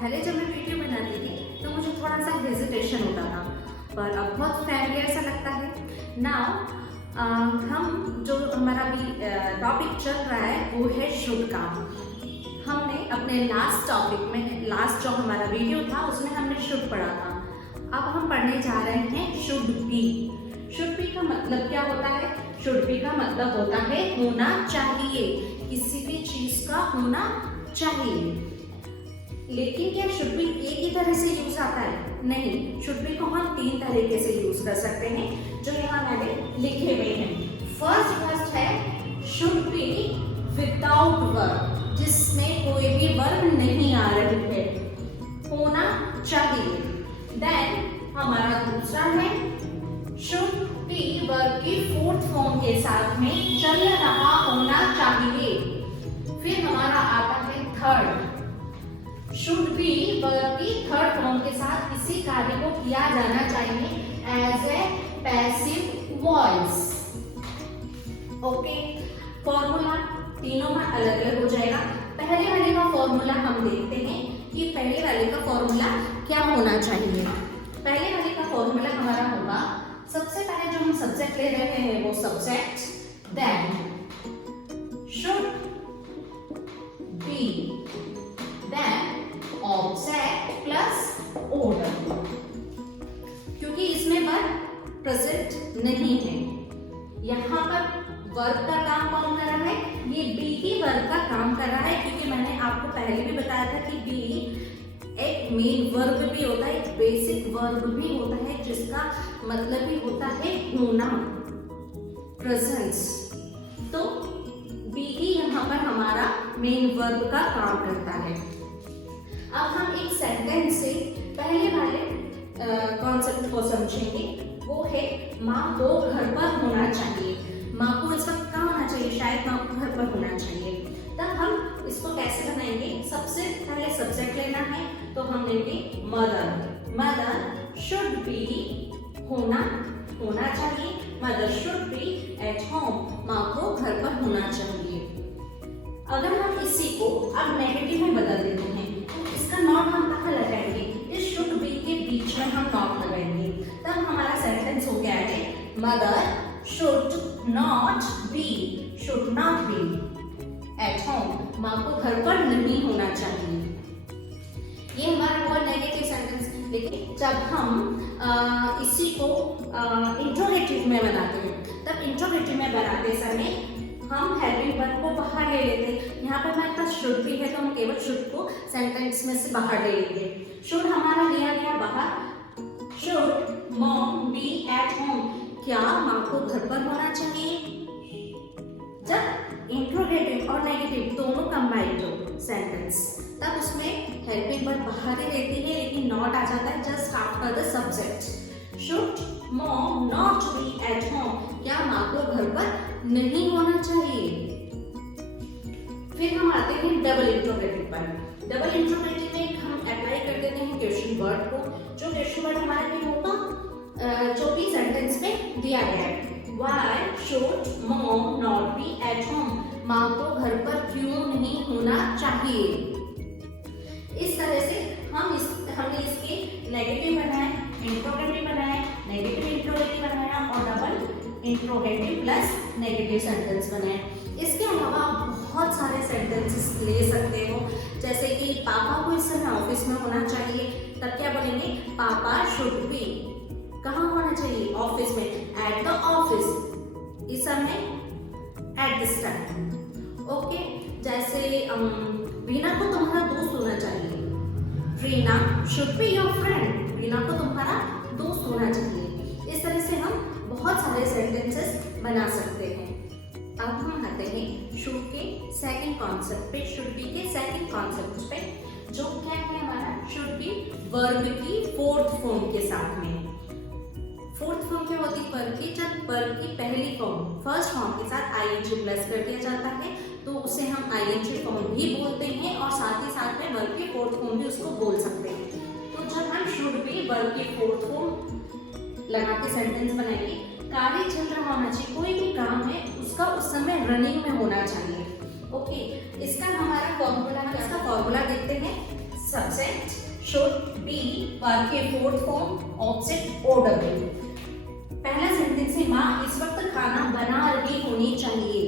पहले जब मैं वीडियो बनाती थी तो मुझे थोड़ा सा हेजिटेशन होता था, पर अब बहुत फैमिलियर सा लगता है। नाउ हम जो हमारा भी टॉपिक चल रहा है वो है शुड का। हमने अपने लास्ट टॉपिक में, लास्ट जो हमारा वीडियो था उसमें हमने शुड पढ़ा था। अब हम पढ़ने जा रहे हैं शुड बी। शुड बी का मतलब क्या होता है? शुड बी का मतलब होता है होना चाहिए, किसी भी चीज का होना चाहिए। लेकिन क्या शुड बी एक ही तरह से यूज आता है? नहीं, शुड बी को हम 3 तरीके से यूज कर सकते हैं जो यहाँ मैंने लिखे हुए हैं। फर्स्ट है शुड बी विदाउट वर्ब, जिसमें कोई भी वर्ब नहीं आ रही है, होना चाहिए। देन हमारा दूसरा है शुड बी वर्ब की 4th फॉर्म के साथ में चल रहा होना चाहिए। फिर हमारा आता है थर्ड, शुड बी वर्ब की 3rd फॉर्म के साथ किसी कार्य को किया जाना चाहिए as a passive voice. Okay, formula तीनों में अलग अलग हो जाएगा। पहले वाले का फॉर्मूला हम देखते हैं कि पहले वाले का फॉर्मूला क्या होना चाहिए। पहले वाले का फॉर्मूला हमारा होगा, सबसे पहले जो हम सब्जेक्ट ले रहे हैं वो subject, then should be, then object plus order. क्योंकि इसमें वर्ब प्रेजेंट नहीं है, यहाँ पर वर्ब का काम कौन कर रहा है? ये बी ही वर्ब का काम कर रहा है। क्योंकि मैंने आपको पहले भी बताया था कि बी एक मेन वर्ब भी होता है, एक बेसिक वर्ब भी होता है, जिसका मतलब भी होता है होना, प्रेजेंस। तो बी ही यहाँ पर हमारा मेन वर्ब का काम करता है। अब हम एक सेंटेंस से पहले वाले कॉन्सेप्ट को समझेंगे, वो है माँ को घर पर होना चाहिए। माँ को इस वक्त कहाँ होना चाहिए? शायद माँ को घर पर होना चाहिए। तब हम इसको कैसे बनाएंगे? सबसे पहले सब्जेक्ट लेना है, तो हम लेंगे मदर। मदर शुड बी, होना चाहिए। Mother should be at home, माँ को घर पर होना चाहिए। अगर हम इसी को अब नेगेटिव में बदल देते हैं, इसका नॉट हम कहाँ लगाएंगे? इस शुड बी के बीच में हम नॉट लगाएंगे। तब हमारा सेंटेंस हो गया है mother should not be, should not be at home, माँ को घर पर नहीं होना चाहिए। ये हमारा हुआ नेगेटिव सेंटेंस। लेकिन जब हम इसी को इंट्रोगेटिव में बनाते हैं, तब इंट्रोगेटिव में बनाते समय हम हेल्पिंग वर्ब को बाहर ले लेते हैं। यहाँ पर हमारे पास शुड भी है, तो हम केवल शुड को सेंटेंस में से बाहर ले लेंगे। शुड हमारा लिया गया बाहर। Should mom be at home, क्या माँ को घर पर होना चाहिए? जब इंट्रोगेटिव और नेगेटिव दोनों कंबाइंड हो सेंटेंस, तब उसमें हेल्पिंग वर्ब बाहर ही रहती है, लेकिन नॉट आ जाता है just after the subject. Should mom not be at home, क्या माँ को घर पर नहीं होना चाहिए? फिर हम आते हैं डबल इंट्रोगेटिव पर। डबल इंट्रोगेटिव में हम अप्लाई कर देते हैं क्वेश्चन वर्ड को। जो क्वेश्चन वर्ड हमारे लिए होगा जो भी सेंटेंस में दिया गया है, Why should mom not be at home? माँ को घर पर क्यों नहीं होना चाहिए? इस तरह से हमने इसके नेगेटिव बनाए, इंट्रोगेटिव बनाए, नेगेटिव इंट्रोगेटिव बनाया और double interrogative plus negative sentence बनाए। इसके अलावा बहुत सारे सेंटेंसेस ले सकते हो, जैसे कि पापा को इस समय ऑफिस में होना चाहिए, तब क्या बोलेंगे? पापा शुड बी, कहाँ होना चाहिए? ऑफिस में, एट द ऑफिस, इस समय, एट दिस टाइम। ओके, जैसे रीना को तुम्हारा दोस्त होना चाहिए, Reena should be your friend, Reena को तुम्हारा दोस्त होना चाहिए। इस तरह से हम बहुत सारे सेंटेंसेस बना सकते हैं। अब हम आते हैं शुड के सेकंड कॉन्सेप्ट पे, शुड बी के सेकंड कॉन्सेप्ट पे, जो क्या है हमारा? शुड बी वर्ब की 4th फॉर्म के साथ में। 4th फॉर्म क्या होती है वर्ब की? जब वर्ब की पहली फॉर्म फर्स्ट फॉर्म के साथ ing प्लस कर दिया जाता है, तो उसे हम ing फॉर्म भी बोलते हैं और साथ ही साथ में वर्ब की 4th फॉर्म भी उसको बोल सकते हैं। तो जब हम शुड बी वर्ब की 4th फॉर्म लगा के सेंटेंस बनाएंगे, कार्य चल रहा होना चाहिए, कोई भी काम है उसका उस समय रनिंग में होना चाहिए। ओके, इसका हमारा फॉर्मूला, इसका फॉर्मूला देखते हैं। सब्जेक्ट शुड बी वर्ब के फोर्थ फॉर्म ऑब्जेक्ट OW। पहला सेंटेंस है माँ इस वक्त खाना बना रही होनी चाहिए।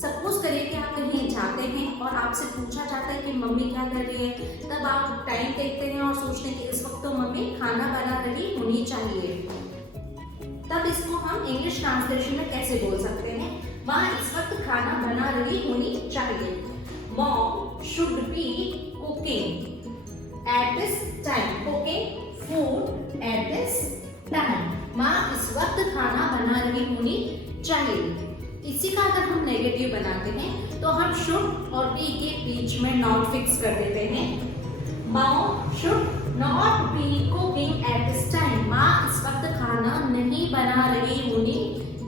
सपोज करिए कि आप कहीं जाते हैं और आपसे पूछा जाता है कि मम्मी क्या कर रही है, तब आप टाइम देखते हैं और सोचते हैं कि इस वक्त तो मम्मी खाना बना रही होनी चाहिए। तब इसको हम इंग्लिश ट्रांसलेशन में कैसे बोल सकते हैं? माँ इस वक्त खाना बना रही होनी चाहिए। Mom should be cooking at this time, cooking food at this time. माँ इस वक्त खाना बना रही होनी चाहिए। इसी का अगर हम नेगेटिव बनाते हैं तो हम शुड और बी के बीच में नॉट फिक्स कर देते हैं। Mom should not be cooking at this time. माँ इस वक्त खाना नहीं बना रही होनी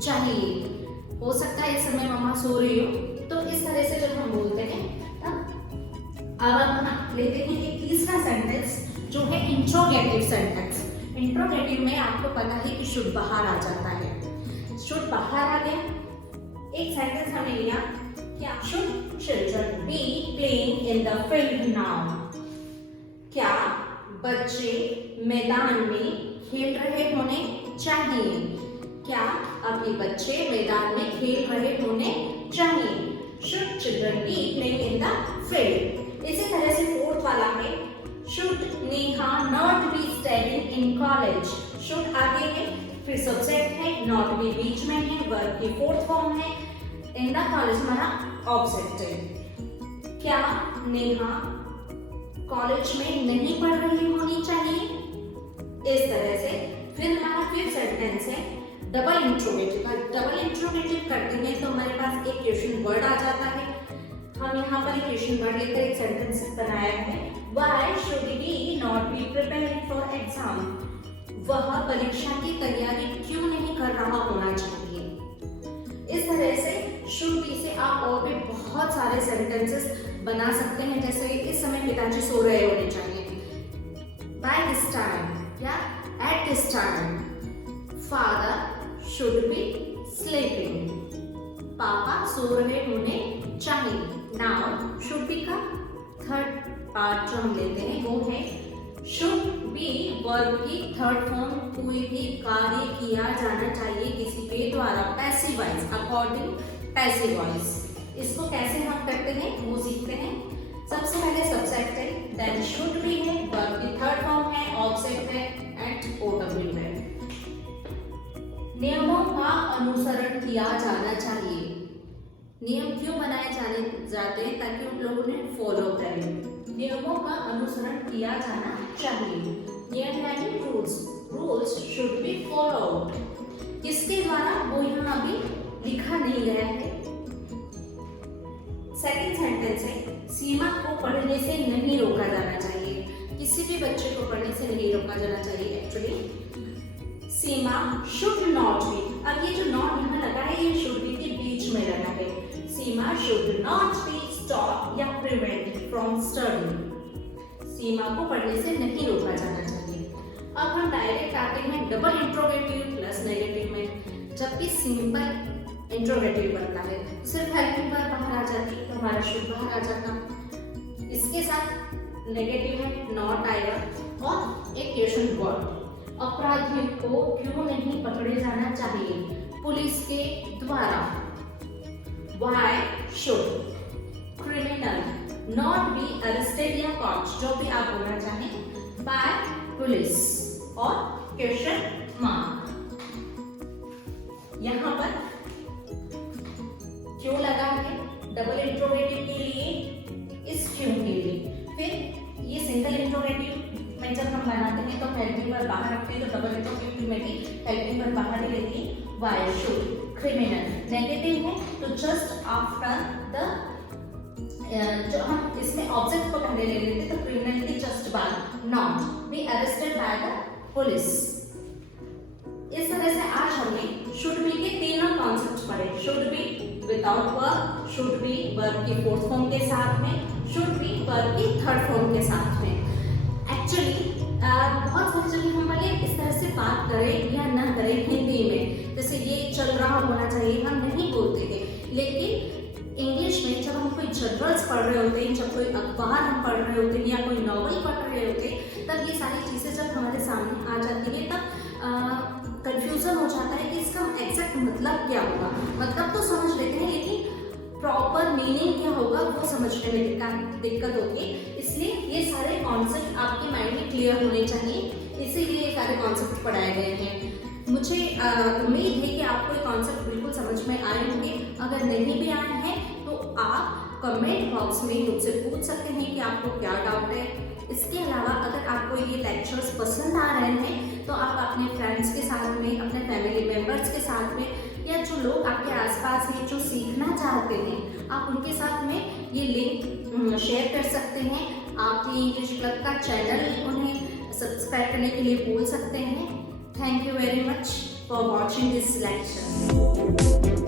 चाहिए। हो सकता है इस समय मम्मा सो रही हो, तो इस तरह से जब हम बोलते हैं तब। अब हम लेते हैं एक तीसरा सेंटेंस जो है इंट्रोगेटिव सेंटेंस। इंट्रोगेटिव में आपको पता है कि शुड बाहर आ जाता है। शुड बाहर आ गया। एक सेंटेंस हमने लिया क्या should children be playing in the field now. क्या बच्चे मैदान में खेल रहे होने चाहिए। क्या अभी बच्चे मैदान में खेल रहे होने चाहिए। Should children be playing in the field. इसी तरह से फोर्थ वाला है should Neha not be studying in college. Should आगे है, फिर सब्जेक्ट है, नॉट बी बीच में है, वर्ब की फोर्थ फॉर्म है, इन द कॉलेज हमारा ऑब्जेक्ट है। क्या नेहा कॉलेज में नहीं पढ़ रही होनी चाहिए। इस तरह से फिर हमारा फिफ्थ सेंटेंस है डबल इंट्रोगेटिव। डबल इंट्रोगेटिव करते हैं तो हमारे पास एक क्वेश्चन वर्ड आ जाता है। हम यहाँ पर क्वेश्चन वर्ड लेकर एक सेंटेंस बनाया है why should he not be preparing for exam. वह परीक्षा की तैयारी क्यों नहीं कर रहा होना चाहिए। इस तरह से शुड बी से आप और भी बहुत सारे सेंटेंसेस बना सकते हैं। जैसे इस समय पिताजी सो रहे होने चाहिए। बाय दिस टाइम या at this time father should be sleeping. पापा सो रहे होने चाहिए। नाउ शुड बी का थर्ड पार्ट जो हम लेते हैं वो है शुड बी वर्ब की थर्ड फॉर्म। कोई भी कार्य किया जाना चाहिए किसी के द्वारा, passive voice, according passive voice. इसको कैसे हम करते हैं वो सीखते हैं। सबसे पहले सब्जेक्ट है, देन शुड बी है, वर्ब की थर्ड फॉर्म है, ऑब्जेक्ट है एंड OW है। नियमों का अनुसरण किया जाना चाहिए। नियम क्यों बनाए जाते हैं? ताकि उन लोगों ने फॉलो करें। नियमों का अनुसरण किया जाना चाहिए। नियम यानी rules. Rules should be followed. किसके द्वारा वो यहाँ अभी लिखा नहीं गया है। सेकंड सेंटेंस है सीमा को पढ़ने से नहीं रोका जाना चाहिए। किसी भी बच्चे को पढ़ने से नहीं रोका जाना चाहिए। Actually Seema should not be. अब ये जो नॉट यहाँ लगा है ये शुड बी के बीच में लगा है। सीमा शुड नॉट बी स्टॉप या प्रिवेंट फ्रॉम स्टडी। सीमा को पढ़ने से नहीं रोका जाना चाहिए। अब हम डायरेक्ट आते हैं डबल इंट्रोगेटिव प्लस नेगेटिव में। जब भी सिंपल इंट्रोगेटिव बनता है सिर्फ हेल्पिंग वर्ब बाहर आ जाती तो हमारा शुड बाहर आ जाता। इसके साथ नेगेटिव है नॉट आएगा और एक क्वेश्चन वर्ड। अपराधियों को क्यों नहीं पकड़े जाना चाहिए पुलिस के द्वारा। Why should criminal not be arrested या caught, जो भी आप बोलना चाहें, by police और क्वेश्चन मार्क। यहाँ पर क्यों लगा है डबल इंट्रोगेटिव के लिए, इस क्यों के लिए। फिर ये सिंगल इंट्रोगेटिव में जब हम बनाते हैं तो हेल्पिंग वर्ब बाहर रखते हैं, तो डबल इंट्रोगेटिव में भी हेल्पिंग वर्ब बाहर ही रहती है। Why should criminal नेगेटिव है तो जस्ट आफ्टर द जो हम इसमें ऑब्जेक्ट को पहले ले लेते तो क्रिमिनल की जस्ट बाद not be arrested by the police. इस तरह से आज हमने शुड बी के तीनों कॉन्सेप्ट पढ़े। Should be without verb, should be verb की फोर्थ फॉर्म के साथ में, शुड बी वर्ब की थर्ड फॉर्म के साथ में। एक्चुअली बहुत सारी जगह हम वाले इस तरह से बात करें या ना करें हिंदी में, जैसे ये चल रहा होना चाहिए हम नहीं बोलते थे, लेकिन इंग्लिश में जब हम कोई जर्नल्स पढ़ रहे होते हैं, जब कोई अखबार हम पढ़ रहे होते हैं या कोई सारी चीज़ें जब हमारे सामने आ जाती है तब कंफ्यूजन हो जाता है कि इसका एग्जैक्ट मतलब क्या होगा। मतलब तो समझ लेते हैं लेकिन प्रॉपर मीनिंग क्या होगा वो समझने में दिक्कत होती है। इसलिए ये सारे कॉन्सेप्ट आपके माइंड में क्लियर होने चाहिए, इसीलिए ये सारे कॉन्सेप्ट पढ़ाए गए हैं। मुझे उम्मीद है कि आपको ये कॉन्सेप्ट बिल्कुल समझ में आए होंगे। अगर नहीं भी आए हैं तो आप कमेंट बॉक्स में मुझसे पूछ सकते हैं कि आपको क्या डाउट है। इसके अलावा अगर आपको ये लेक्चर्स पसंद आ रहे हैं तो आप अपने फ्रेंड्स के साथ में, अपने फैमिली मेम्बर्स के साथ में, या जो लोग आपके आसपास हैं जो सीखना चाहते हैं, आप उनके साथ में ये लिंक शेयर कर सकते हैं। आप ये इंग्लिश क्लब का चैनल उन्हें सब्सक्राइब करने के लिए बोल सकते हैं। Thank you very much for watching this lecture.